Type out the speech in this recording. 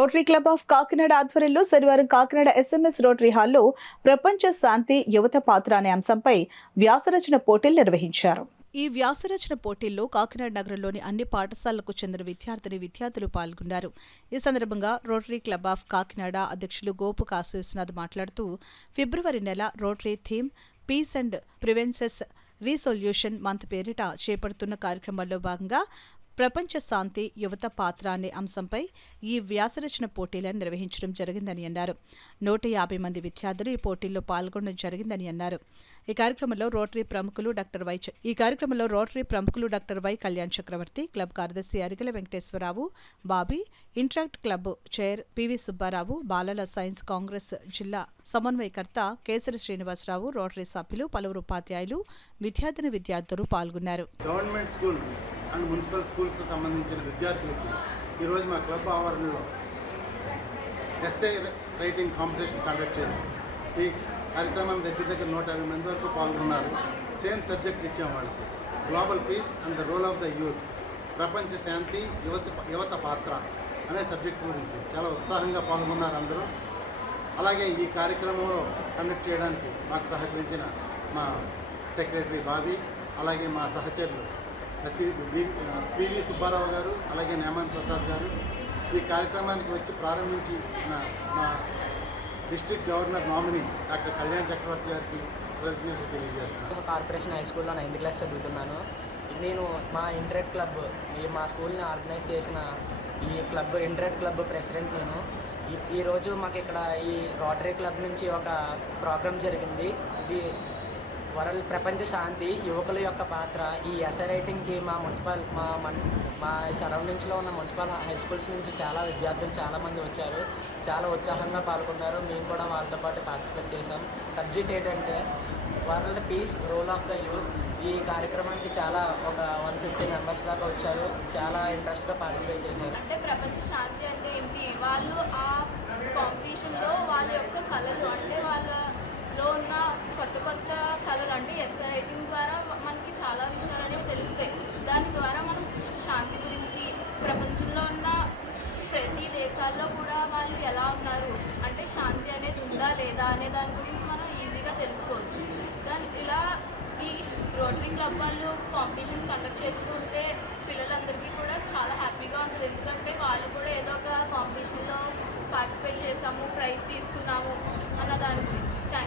Rotary club of Kakinada ఆధ్వర్యంలో శనివారం Kakinada SMS rotary హాల్లో ప్రపంచ శాంతి యువత పాత్ర అనే అంశంపై వ్యాసరచన పోటీలు నిర్వహించారు. ఈ వ్యాసరచన పోటీల్లో కాకినాడ నగరంలోని అన్ని పాఠశాలలకు చెందిన విద్యార్థులు పాల్గొన్నారు. ఈ సందర్భంగా రోటరీ క్లబ్ ఆఫ్ కాకినాడ అధ్యక్షులు గోపు కాశీవిశ్వనాథ్ మాట్లాడుతూ, ఫిబ్రవరి నెల rotary theme piece and ప్రివెన్సెస్ resolution month పేరిట చేపడుతున్న కార్యక్రమాల్లో భాగంగా ప్రపంచ శాంతి యువత పాత్ర అనే అంశంపై ఈ వ్యాసరచన పోటీలను నిర్వహించడం జరిగిందని అన్నారు. 150 మంది విద్యార్థులు ఈ పోటీల్లో పాల్గొనడం జరిగిందని అన్నారు. ఈ కార్యక్రమంలో రోటరీ ప్రముఖులు doctor Y Kalyan Chakravarthi, club కార్యదర్శి Arigala Venkateswara Rao, Bobby, Interact club chair PV Subba Rao, బాలల సైన్స్ కాంగ్రెస్ జిల్లా సమన్వయకర్త కేసరి శ్రీనివాసరావు, రోటరీ సభ్యులు, పలువురు ఉపాధ్యాయులు, విద్యార్థులు పాల్గొన్నారు. Government school and municipal schools సంబంధించిన విద్యార్థులకి ఈరోజు మా క్లబ్ ఆవరణలో ఎస్ఏ రైటింగ్ కాంపిటీషన్ కండక్ట్ చేశాం. ఈ కార్యక్రమం దగ్గర 150 మంది వరకు పాల్గొన్నారు. సేమ్ సబ్జెక్ట్ ఇచ్చాం వాళ్ళకి, global peace and the role of the youth, ప్రపంచ శాంతి యువత పాత్ర అనే సబ్జెక్ట్ గురించి చాలా ఉత్సాహంగా పాల్గొన్నారు అందరూ. అలాగే ఈ కార్యక్రమంలో కండక్ట్ చేయడానికి మాకు సహకరించిన మా సెక్రటరీ బాబీ, అలాగే మా సహచరులు పివి సుబ్బారావు గారు, అలాగే నేమన్ ప్రసాద్ గారు ఈ కార్యక్రమానికి వచ్చి ప్రారంభించి మా district governor nominee doctor Kalyan Chakravarthi గారికి కృతజ్ఞతలు తెలియజేస్తున్నాను. కార్పొరేషన్ హై స్కూల్లో 9th క్లాస్ చదువుతున్నాను. నేను మా ఇంటరెట్ క్లబ్, మా స్కూల్ని ఆర్గనైజ్ చేసిన ఈ క్లబ్ ఇంటరెట్ క్లబ్ ప్రెసిడెంట్ నేను. ఈరోజు మాకు ఇక్కడ ఈ రోటరీ క్లబ్ నుంచి ఒక ప్రోగ్రామ్ జరిగింది. ఇది వరల్డ్ ప్రపంచ శాంతి యువకుల యొక్క పాత్ర. ఈ ఎస్ఏ రైటింగ్కి మా సరౌండింగ్స్లో ఉన్న మున్సిపల్ హై స్కూల్స్ నుంచి విద్యార్థులు చాలామంది వచ్చారు. చాలా ఉత్సాహంగా పాల్గొన్నారు. మేము కూడా వాళ్ళతో పాటు పార్టిసిపేట్ చేసాం. సబ్జెక్ట్ ఏంటంటే world peace, role of the youth. ఈ కార్యక్రమానికి ఒక 150 మెంబర్స్ దాకా వచ్చారు. చాలా ఇంట్రెస్ట్గా పార్టిసిపేట్ చేశారు. అంటే ప్రపంచ శాంతి అంటే ఏంటి, వాళ్ళు ఆ కాంపిటీషన్లో వాళ్ళ యొక్క కళలు, అంటే వాళ్ళలో ఉన్న కొత్త కళలు, అంటే ఎస్ఏ రైటింగ్ ద్వారా మనకి చాలా విషయాలు అనేవి తెలుస్తాయి. దాని ద్వారా మనం శాంతి గురించి, ప్రపంచంలో ఉన్న ప్రతి దేశాల్లో కూడా వాళ్ళు ఎలా ఉన్నారు, అంటే శాంతి అనేది ఉందా లేదా అనే దాని గురించి మనం ఈజీగా తెలుసుకోవచ్చు. ఇలా ఈ రోటరీ క్లబ్ వాళ్ళు కాంపిటీషన్స్ కండక్ట్ చేస్తూ ఉంటే పిల్లలందరికీ కూడా చాలా హ్యాపీగా ఉంటుంది. ఎందుకంటే వాళ్ళు కూడా ఏదో ఒక కాంపిటీషన్లో పార్టిసిపేట్ చేసాము, ప్రైజ్ తీసుకున్నాము అన్న దాని గురించి.